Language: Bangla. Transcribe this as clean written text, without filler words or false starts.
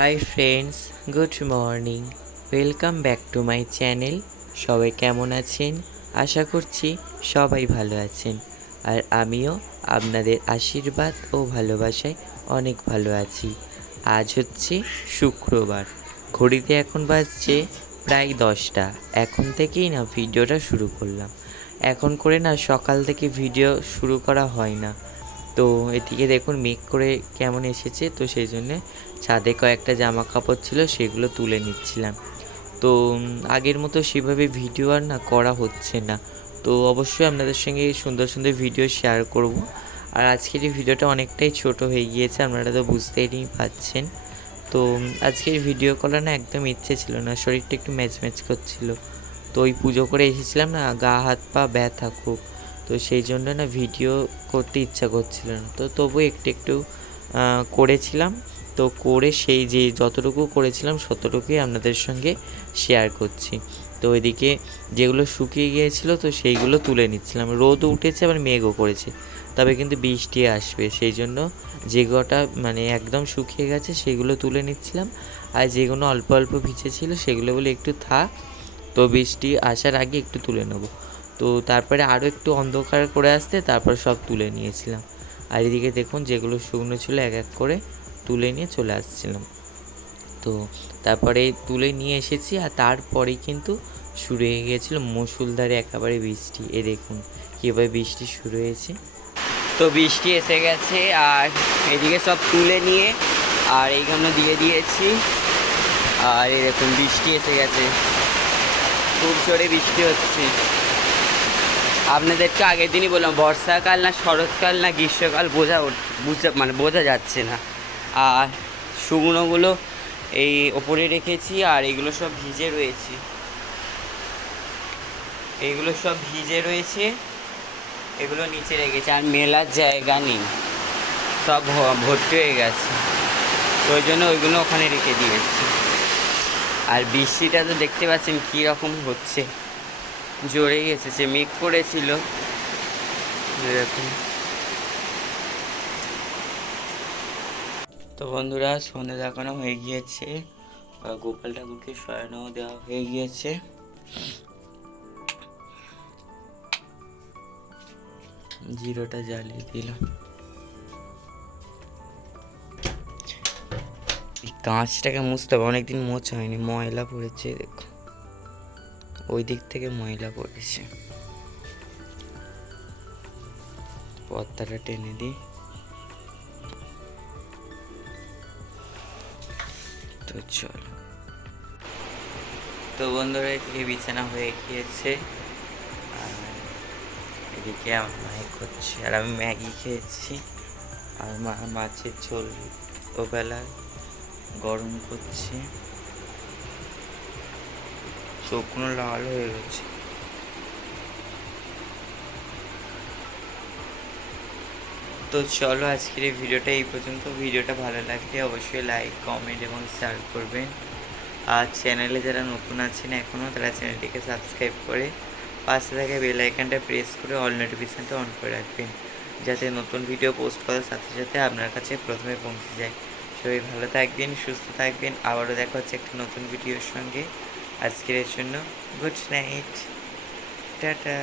Hi friends, good morning. Welcome back to my channel. সবাই কেমন আছেন? আশা করছি সবাই ভালো আছেন। আর আমিও আপনাদের আশীর্বাদ ও ভালোবাসায় অনেক ভালো আছি। আজ হচ্ছে শুক্রবার, ঘড়িতে এখন বাজছে প্রায় 10টা। এখন থেকেই না ভিডিওটা শুরু করলাম। এখন করে না সকাল থেকে ভিডিও শুরু করা হয় না। তো এদিকে দেখুন মেঘ করে কেমন এসেছে, তো সেই জন্যে ছাদে কয়েকটা জামা কাপড় ছিল সেগুলো তুলে নিচ্ছিলাম। তো আগের মতো সেভাবে ভিডিও আর না করা হচ্ছে না। তো অবশ্যই আপনাদের সঙ্গে সুন্দর সুন্দর ভিডিও শেয়ার করব। আর আজকের এই ভিডিওটা অনেকটাই ছোট হয়ে গিয়েছে, আপনারা তো বুঝতেই পারছেন। তো আজকের ভিডিও করার না একদম ইচ্ছে ছিল না, শরীরটা একটু ম্যাচ করছিল। তো ওই পুজো করে এসেছিলাম না, গা হাত পা ব্যথা খুব। তো সেই জন্য না ভিডিও করতে ইচ্ছা করছিল না, তো তবু একটু একটু করেছিলাম। তো করে সেই যে যতটুকু করেছিলাম ততটুকুই আপনাদের সঙ্গে শেয়ার করছি। তো এদিকে যেগুলো শুকিয়ে গিয়েছিলো তো সেইগুলো তুলে নিচ্ছিলাম। রোদও উঠেছে আবার মেঘও করেছে, তবে কিন্তু বৃষ্টি আসবে, সেই জন্য যে কটা মানে একদম শুকিয়ে গেছে সেগুলো তুলে নিচ্ছিলাম। আর যেগুলো অল্প অল্প ভিজে ছিল সেগুলো বলে একটু থাক, তো বৃষ্টি আসার আগে একটু তুলে নেবো। তো তারপরে আরও একটু অন্ধকার করে আসতে তারপর সব তুলে নিয়েছিলাম। আর এদিকে দেখুন যেগুলো শুকনো ছিল এক এক করে তুলে নিয়ে চলে আসছিলাম। তো তারপরে তুলে নিয়ে এসেছি, আর তারপরেই কিন্তু শুরু হয়ে গিয়েছিলো মুষলধারে একেবারে বৃষ্টি। এ দেখুন কীভাবে বৃষ্টি শুরু হয়েছে। তো বৃষ্টি এসে গেছে, আর এদিকে সব তুলে নিয়ে আর এইখানে দিয়ে দিয়েছি। আর এই দেখুন বৃষ্টি এসে গেছে, খুব জোরে বৃষ্টি হচ্ছে। আপনাদেরকে আগের দিনই বললাম বর্ষাকাল না শরৎকাল না গ্রীষ্মকাল বোঝা যাচ্ছে না। আর শুকনোগুলো এই ওপরে রেখেছি, আর এগুলো সব ভিজে রয়েছে, এগুলো নিচে রেখেছি। আর মেলার জায়গা নেই, সব ভর্তি হয়ে গেছে, ওই জন্য ওইগুলো ওখানে রেখে দিয়েছি। আর বৃষ্টিটা তো দেখতে পাচ্ছেন কীরকম হচ্ছে, জোরেই এসেছে, মেঘ করেছিল এরকম। তো বন্ধুরা সন্ধে দেখানো হয়ে গিয়েছে, গোপাল ঠাকুরকে শয়নও দেওয়া হয়ে গিয়েছে। জিরোটা জ্বালিয়ে দিলাম। কাঁচটাকে মুছতে হবে, অনেকদিন মোছা হয়নি, ময়লা পড়েছে দেখো, ওই দিক থেকে ময়লা পড়েছে। পর্দাটা টেনে দিই। তো চলো, তো বন্ধুরা এদিকে বিছানা হয়ে গিয়েছে, আর এদিকে আমার মায়ের করছে, আর আমি ম্যাগি খেয়েছি। আর মাছের ঝোল ওবেলা গরম করছে, চোখগুলো লাল হয়ে গেছে। তো চলো আজকের এই ভিডিওটা এই পর্যন্ত। ভিডিওটা ভালো লাগলে অবশ্যই লাইক কমেন্ট এবং শেয়ার করবেন। আর চ্যানেলে যারা নতুন আছেন এখনও, তারা চ্যানেলটিকে সাবস্ক্রাইব করে পাশে থাকা বেল আইকনটা প্রেস করে অল নোটিফিকেশানটা অন করে রাখবেন, যাতে নতুন ভিডিও পোস্ট করার সাথে সাথে আপনার কাছে প্রথমে পৌঁছে যায়। সবাই ভালো থাকবেন, সুস্থ থাকবেন, আবারও দেখা হচ্ছে একটা নতুন ভিডিওর সঙ্গে। আজকের জন্য গুড নাইট, টাটা।